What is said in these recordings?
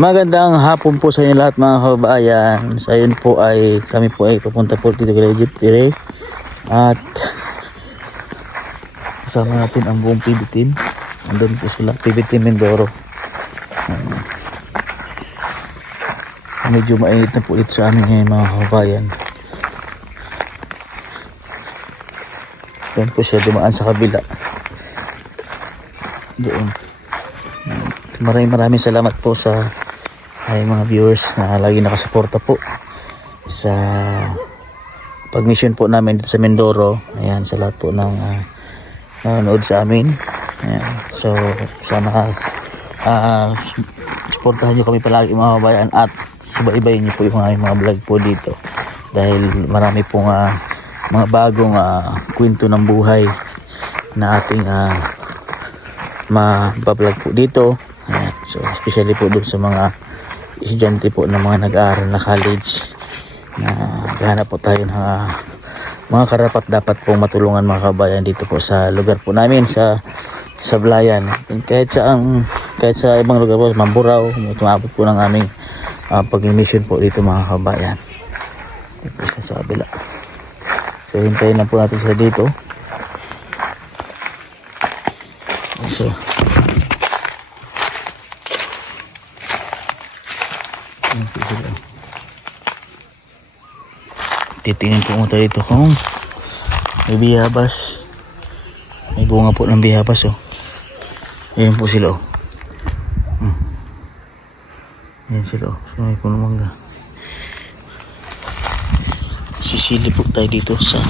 Magandang hapon po sa inyo lahat mga kababayan. Sa yun po ay kami po ay papunta po dito kay Legit dire. At kasama natin ang buong PB team. Andun po sila, PB team Mindoro. Medyo mainit na po dito sa amin ngayon mga kababayan. Doon po siya dumaan sa kabila. Doon. Maraming salamat po sa ay mga viewers na lagi nakasuporta po sa pag-mission po namin dito sa Mindoro. Ayan, sa lahat po ng nanonood sa amin. Ayan. So sana suportahan nyo kami palagi mga kabayan at subaybayin nyo po yung mga vlog po dito dahil marami pong mga bagong kwento ng buhay na ating mabablog po dito. Ayan. So especially po doon sa mga estudyante po ng mga nag-aaral na college na gahanap po tayo ng mga karapat dapat pong matulungan mga kabayan dito po sa lugar po namin sa Sablayan. Kahit sa ibang lugar po, Mamburao, tumabot po ng aming pag-mission po dito mga kabayan. Dito sa kabila. So hintayin na po natin sila dito. So titingin po muna dito kung may biyabas, may bunga po ng biyabas. Ayan po sila ayan sila so may puno mangga. Sisili po tayo dito sa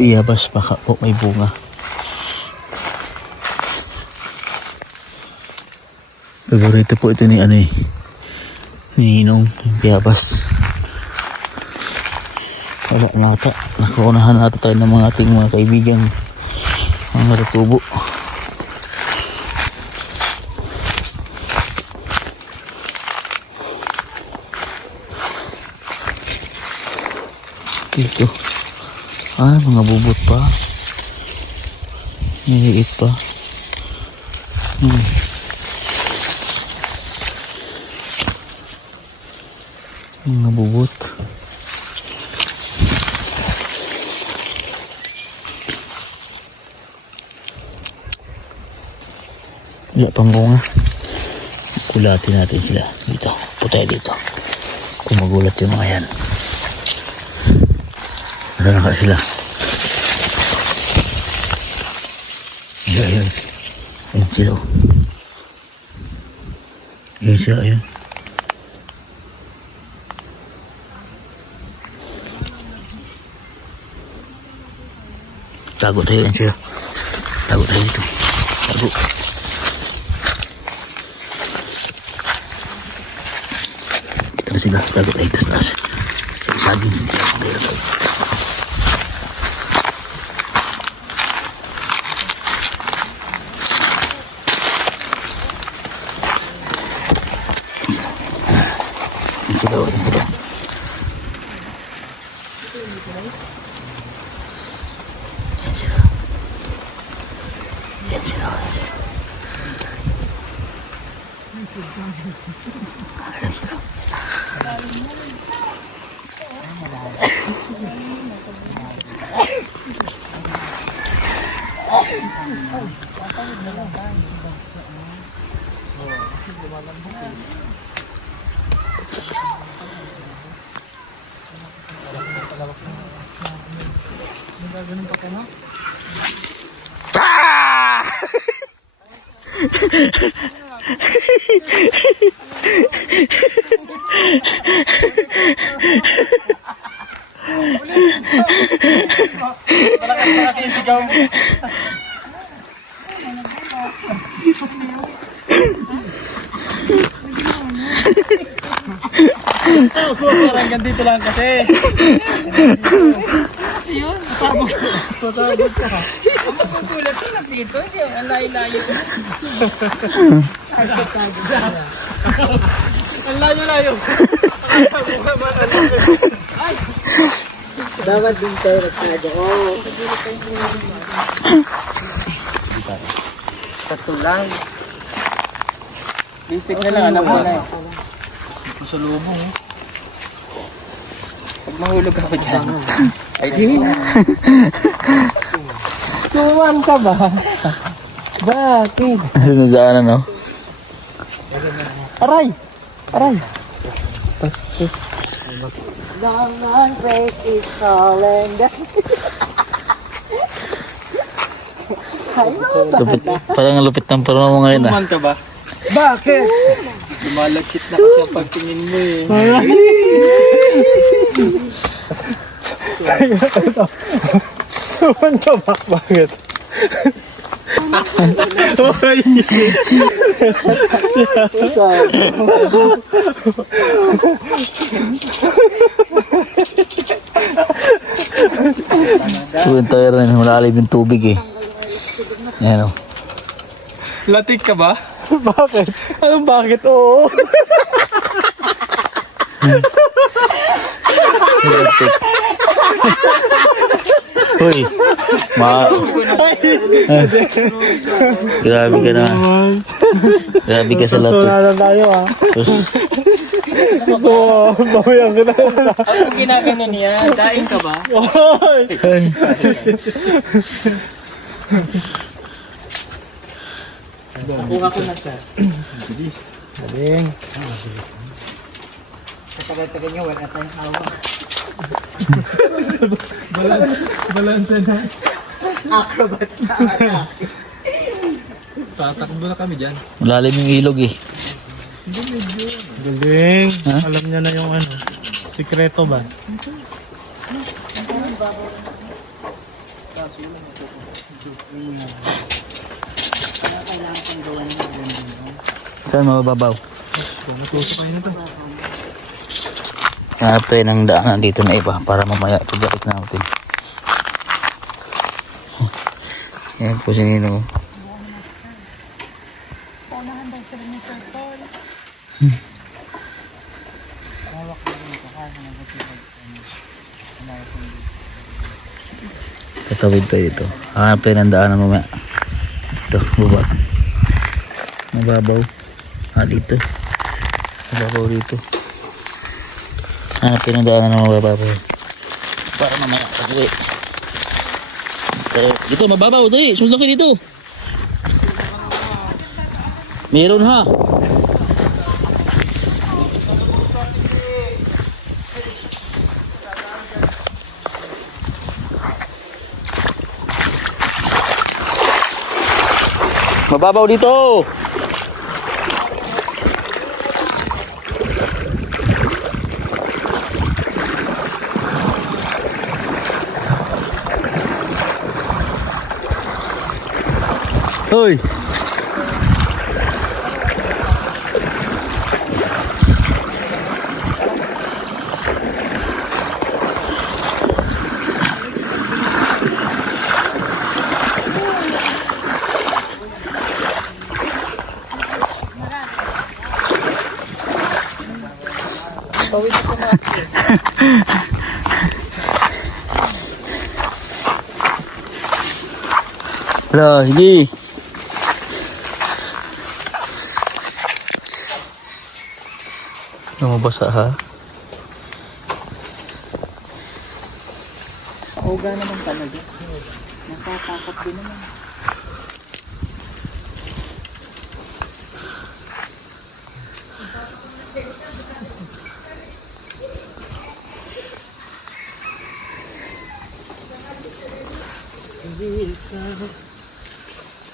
biyabas, baka po may bunga. Favorito po ito ni Ninong, yung biyabas. Wala nata, nakaunahan nata tayo ng mga ating mga kaibigan, mga ratubo. Dito mga bubot pa, niliit pa. Mga bubot. Wala pang bunga. Kulatin natin sila dito, putay dito kung magulat yung mga yan. Wala na ka sila. Ayan sila. Ayan sila, ayan. Tago tayo yan siya. Tago tayo dito. Tago. Kita na sila. Tago tayo dito sa taas. Saging sila. Tayo na tayo. Yan sila. Yan sila. Yan sila. Yan sila. Malakas yung sigaw mo. Hanggang dito lang kasi. Yun, pasabog ka. Ang magpagulat ko na dito, ang layo-layo. Ang layo-layo. Ay! Dapat din tayo nagtado ko. Patulang. Basic na lang, alam mo na. Masalubong eh. Pag mahulog ako dyan. Ay di. Suman ka ba? Bakit? Sinadaanan, no? Aray! Aray! Pastos. Long face is calling. Lupit, parang ang lupit ng parang mo ngayon, ah. Suman ka ba? Bakit? Lumalagkit na kasi ang pagtingin mo eh. Suman ka ba? Bakit? Tuwing tayo rin, malalim yung tubig, eh. Yan, oh. Latik ka ba? Bakit? Anong bakit? Oo. Electric. Uy, grabe ka na. Grabe ka sa lahat. Na tayo ah. Tapos, Gusto mo, bawian ka na. Ang ginagano niya, daing ka ba? Oy! ay, Nakuha ko na siya. Galing. Tagal-tagal niya, wala tayong hawak. Balanse na. Acrobats na ata. Tatakbo na kami dyan. malalim yung ilog, eh. Galing. Ha? Alam niya na yung ano. Sikreto ba? Saan mababaw? Natuso kayo na to. Hanap tayo ng daanan dito na iba para mamaya pagbalik natin. Yan po si Nino. Tatawid tayo dito. Hanap tayo ng daanan mamaya. Ito, baba. Mababaw. Dito. Mababaw dito. Hanap tayo ng daanan na mababaw. Para mamaya pag-uwi. Dito, mababaw. Dali, sunod kayo dito. Meron ha. Mababaw dito. Hoy. Lah, sige. Mabasa ha. Pauga naman talaga. Nakatakot din naman.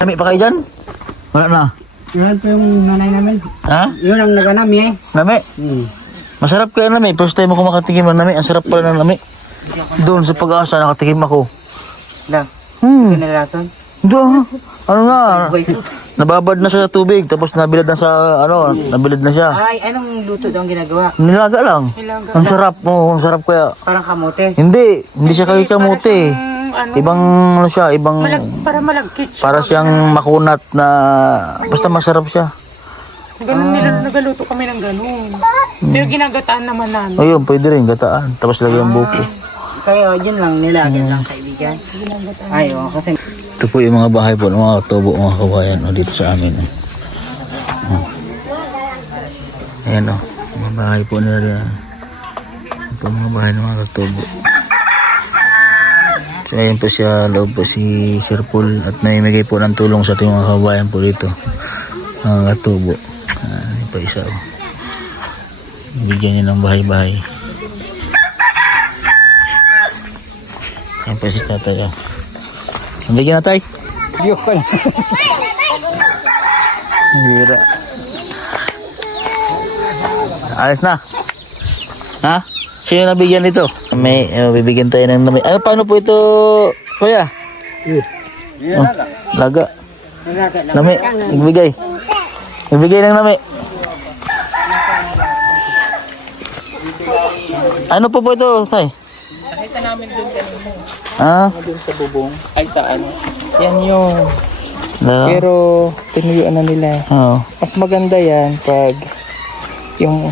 Kami pa kayo dyan? Wala na. Yan po yung nanay namin. Ha? Yun ang naganami eh. Nami? Masarap kaya nami. First time ako makatikim ng nami. Ang sarap pala ng nami. Doon sa Pag-asa nakatikim ako. Da, kinalason. Doon. Ano na? Boy ko. Nababad na siya sa tubig. Tapos nabilad na sa ano. Nabilad na siya. Ay, anong luto daw ang ginagawa? Nilaga lang. Ang sarap mo. Ang sarap kaya. Parang kamote. Hindi. Hindi siya kayo kamuti. Ibang ano siya. Ibang. Para malagkit siya. Para siyang makunat na. Basta masarap siya. Ganun nila, nagaluto kami ng ganun. Pero ginagataan naman namin. Ayun, pwede rin. Gataan. Tapos lagyan ang buko. Kayo, yun lang nilagyan lang kaibigan. Ay, oh, kasi Ito po yung mga bahay po ng mga tubo, mga kabayan o dito sa amin. Ayan o, mga bahay po nila rin. Ito mga bahay ng mga katubo. So ayan po siya, loob po si Sir Paul at namimigay po ng tulong sa ating mga kababayan po dito. Mga katubo. Ayan pa isa o. Bigyan niya ng bahay-bahay. Ayan po si tatay o. Bigyan na tay. Hira. Alis na. Ha? Sino nabigyan ito? May bibigyan tayo ng nami. Ano paano po ito, kuya? Oh, laga. Nami, nagbigay. Nagbigay ng nami. Ano po ito, tay? Nakita namin doon kanina. Ah, Doon sa bubong. Ay, sa ano. Yan yung... lalo. Pero, tinuyuan na nila. Oh. Mas maganda yan pag... Yung...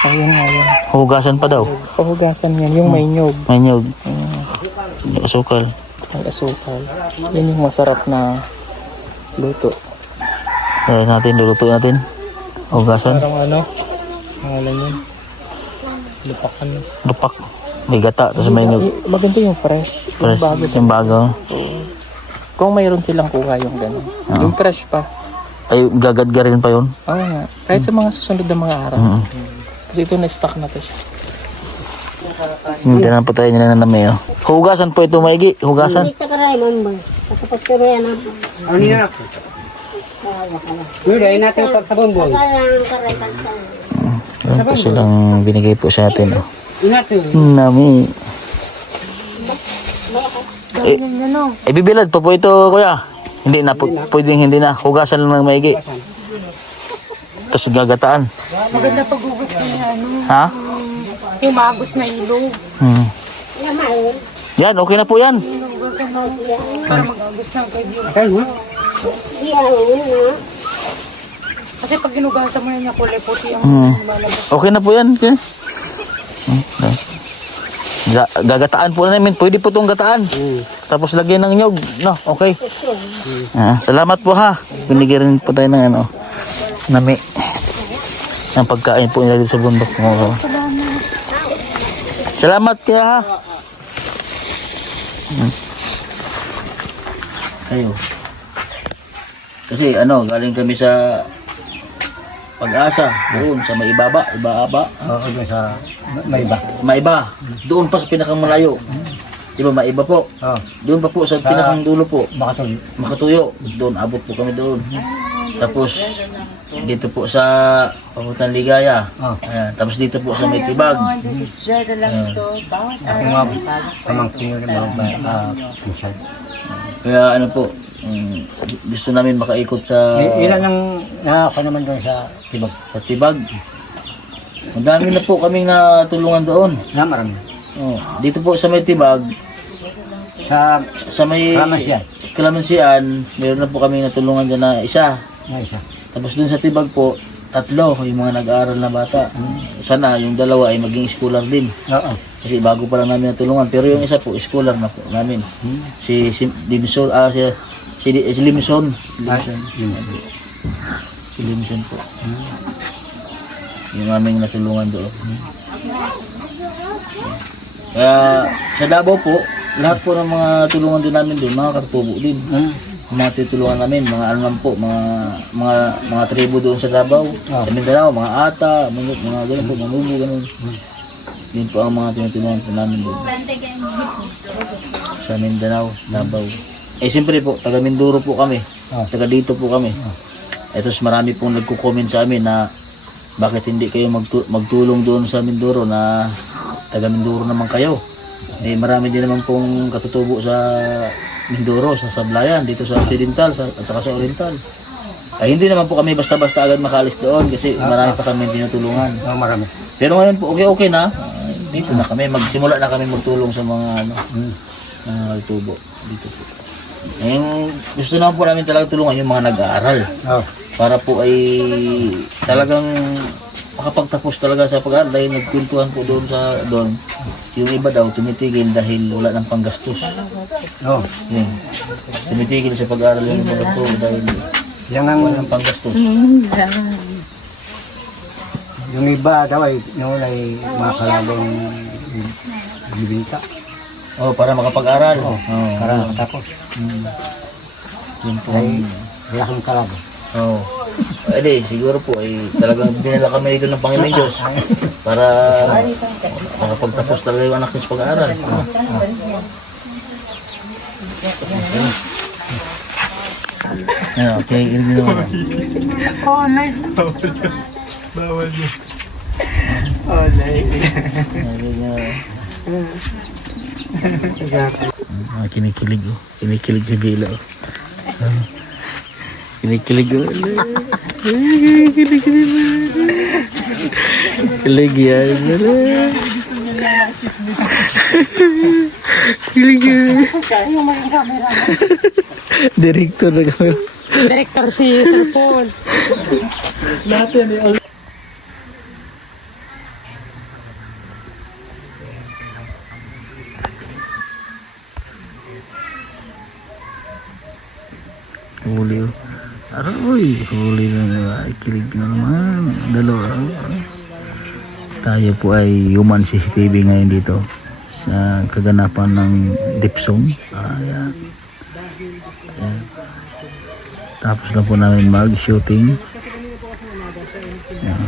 Ayun nga yan. Hugasan pa daw. Pahugasan yan. Yung may nyog. Manyog. Asukal. May asukal. Yan yung masarap na luto. Kaya natin, lulutuin natin. Hugasan. Parang ano? Pangalan yun. Lupakan. Lupak. May gata, tapos may nyog. Maganda yung fresh. Yung Fresh. bago. Yung bago. Kung mayroon silang kuha yung gano'n. Yung fresh pa. Ay, gagadga rin pa yun. Oo nga. Kahit sa mga susunod na mga araw. Mm. Kasi ito na-stock na to siya. Hindi na po tayo nila na may. Hugasan po ito, maigi. Hugasan. Ito ka rin, mambay. Tapos pero yan ang... Ano niya? Uy, dahil natin sa bonbon. Yan po silang binigay po sa atin. Oh. Inato. Nami. Ibibilad pa po ito, kuya. Hindi na, pwedeng hindi na. Hugasan lang ng maigi. Tapos gagataan. Maganda pag-ugot niya, ano, Ha? yung magos na ilog. Hmm. Yan, okay na po yan. Para mag-agos ng kaibigan. Akal mo? Kasi pag ginugasan mo yan, yung kulay puti ang Hmm. lumalabas. Okay na po yan. Okay. Gagataan po namin. Pwede po itong gataan. Tapos lagyan ng nyog. No, okay. Salamat po ha. Binigyan rin po tayo ng ano, nami. Ang pagkain po nila dito sa bundok. Salamat kaya ha. Ayo. Kasi ano, galing kami sa Pag-asa, doon sa Maibaba, Ibaaba. Oo, sa Maiba. Maiba, doon pa sa pinakamalayo. Di ba Maiba po? Oo. Doon pa po sa pinakang dulo po. Makatuloy. Makatuyo, doon abot po kami doon. Tapos dito po sa Pamutan Ligaya. Ayan. Tapos dito po sa May Tibag. Ayan. Ako nga, pamangkin yun ng mga pusad. Kaya ano po, gusto namin makaikot sa Ilan ang nakaka naman doon sa Tibag? Tibag. Madami na po kaming natulungan doon. Na marami. Oh, dito po sa May Tibag, sa may Kalamansian. Kalamansian, meron na po kaming natulungan dyan na isa. Na isa. Tapos dun sa Tibag po, 3 yung mga nag-aaral na bata. Sana yung 2 ay maging scholar din. Oo. Kasi bago pa lang namin natulungan. Pero yung isa po, scholar na po namin. Si Limson, si Limson. Si Limson po. Yung aming natulungan doon. Kaya sa Davao po, lahat po ng mga tulungan din namin doon, mga kartubo din. Mga tutulungan namin, mga alam po, mga tribo doon sa Davao, sa Mindanao, mga ata, mga gano'n po, mga lubo, gano'n. Yun po ang mga tinutulungan po namin doon. Sa Mindanao, Davao. Siyempre po, taga Mindoro po kami. Taga dito po kami. Tapos marami pong nagko-comment sa amin na bakit hindi kayo magtulong doon sa Mindoro na taga Mindoro naman kayo. Marami din naman pong katutubo sa Mindoro, sa Sablayan, dito sa Occidental at saka sa Oriental. Hindi naman po kami basta-basta agad makaalis doon kasi marami pa kami tinutulungan. Marami. Pero ngayon po, okay na. Dito na kami, magsimula na kami magtulong sa mga tubo dito po. Gusto naman po namin talaga tulungan yung mga nag-aaral. Para po ay talagang makapagtapos talaga sa pag-aaral dahil nagkwentuhan po doon. Yung iba daw tumitigil dahil wala ng panggastos. Yun. Tumitigil sa pag-aaral yung mga to dahil Yan ang wala ng panggastos. Yung iba daw ay noon ay mga kalabang bibinta. Oh, para makapag-aral. Para makatapos. Yun po. Ay, laking kalabo. Oo. Edi, siguro po ay talagang dinala kami dito ng Panginoon Diyos para makapagtapos talaga yung anak niya sa pag-aaral. Okay, ilgin naman. Oh, nice. Bawal yun. Kinikilig oh. Kinikilig si Bila oh. Kinikilig oh. Kinikilig si Bila. Kilig yan. Kilig yan. Yung mga camera. Direktor na kami. Director si Sir Paul. Lahat yan eh. Huli oh. Aroy, huli na naman. Kilig na naman. Dalawa. Tayo po ay human CCTV ngayon dito sa kaganapan ng Dipsong. Ayan. Ayan. Tapos na po namin mag-shooting. Ayan.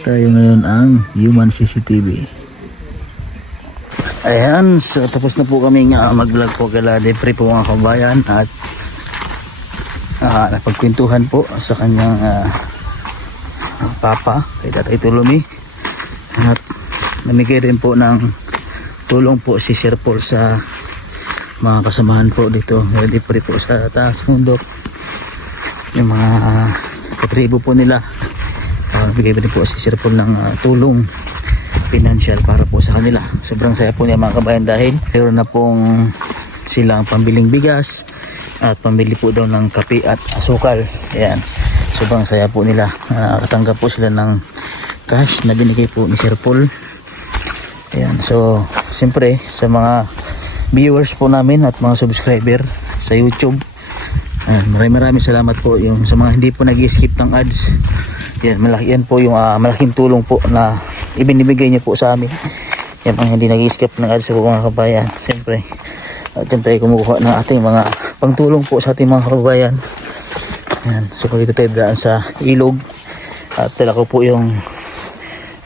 Tayo ngayon ang human CCTV. Ayan, so tapos na po kami nga mag-vlog po kala Depre po mga kabayan at napagkwentuhan po sa kanyang papa kay Tatay Tulomi at namigay rin po ng tulong po si Sir Paul sa mga kasamahan po dito Depre po sa taas bundok, yung mga katribo po nila. Nabigay rin po si Sir Paul ng tulong financial para po sa kanila. Sobrang saya po niya mga kabayan dahil meron na pong silang pambiling bigas at pambili po daw ng kape at asukal. Ayan. Sobrang saya po nila. Nakatanggap po sila ng cash na binigay po ni Sir Paul. Ayan. So, siyempre sa mga viewers po namin at mga subscriber sa YouTube, maraming salamat po yung sa mga hindi po nag-skip ng ads. Yan po yung malaking tulong po na ibinibigay niyo po sa amin. Yan mga hindi nag-skip ng ads po mga kabayan. Siyempre, dyan tayo kumukuha ng ating mga pangtulong po sa ating mga kababayan. Yan. So dito tayo daan sa ilog at tala ko po yung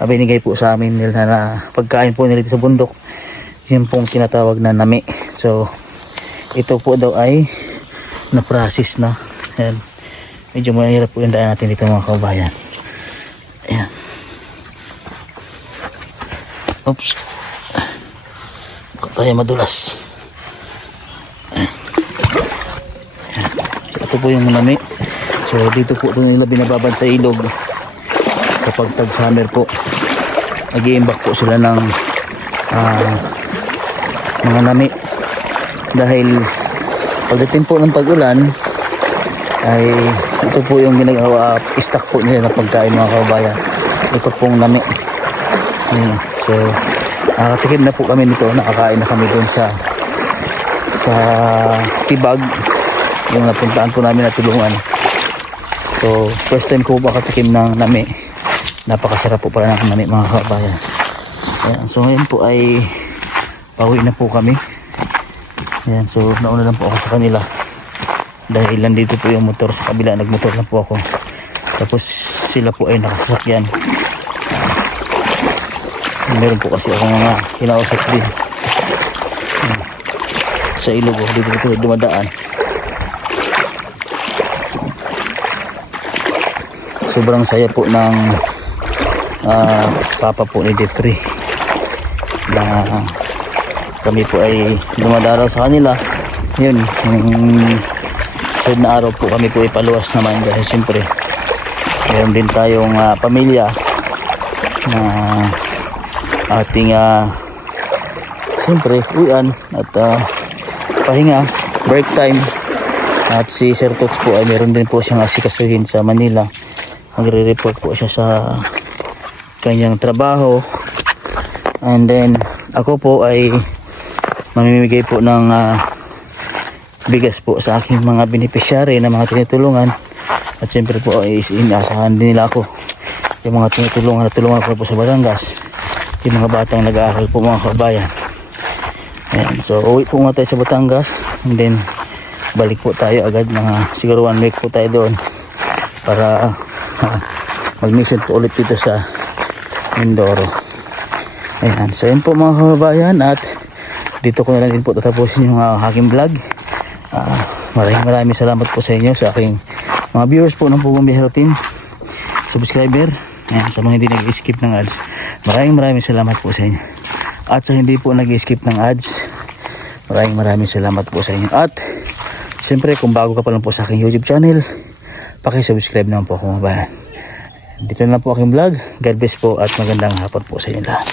binigay po sa amin nila na pagkain po nila sa bundok. Yun pong tinatawag na nami. So ito po daw ay na-process na. Yan. Medyo mahirap po yung daan natin dito mga kababayan. Ayan. Oops. Baka tayo madulas. Ayan. So, ito po yung nami. So dito po nila binababad sa ilog. Kapag tag-summer po, nag-iimbak po sila ng mga nami. Dahil pagdating po ng tag-ulan, ay ito po yung ginagawa stock po nila na pagkain mga kababayan. Ito pong nami. So nakatikim na po kami nito, nakakain na kami dun sa Tibag, yung napuntaan po namin na tulungan. So first time ko makatikim ng nami. Napakasarap po pala ng nami mga kababayan. Ayan, so ngayon po ay pauwi na po kami. Ayan, so nauna lang po ako sa kanila dahil nandito po yung motor sa kabila, nagmotor na po ako, tapos sila po ay nakasakyan. Meron po kasi ako mga kinausap din sa ilog dito dumadaan. Sobrang saya po ng papa po ni Depre na kami po ay dumadaraw sa kanila. Yun, na araw po kami po ipaluwas naman dahil siyempre meron din tayong pamilya na ating siyempre uwian at pahinga, break time. At si Sir Tots po ay meron din po siyang asikasuhin sa Manila. Magre-report po siya sa kanyang trabaho, and then ako po ay mamimigay po ng bigas po sa aking mga beneficiary na mga tinutulungan. At siyempre po ay inaasahan din nila ako yung mga natulungan ko po sa Batangas, yung mga batang nag-aaral po mga kabayan. Ayan, so uwi po muna tayo sa Batangas, and then balik po tayo agad, mga siguro 1 week po tayo doon para mag-mission po ulit dito sa Mindoro. Ayan, so yun po mga kababayan, at dito ko na lang din po tatapusin yung aking vlog. Maraming salamat po sa inyo, sa aking mga viewers po ng Pugong Biyahero Team, subscriber. Ayan, sa mga hindi nag-skip ng ads, maraming salamat po sa inyo. At sa hindi po nag-skip ng ads, maraming salamat po sa inyo. At siyempre, kung bago ka pa lang po sa aking YouTube channel, paki-subscribe naman po kung mabayan. Dito na po aking vlog. God bless po at magandang hapon po sa inyo lahat.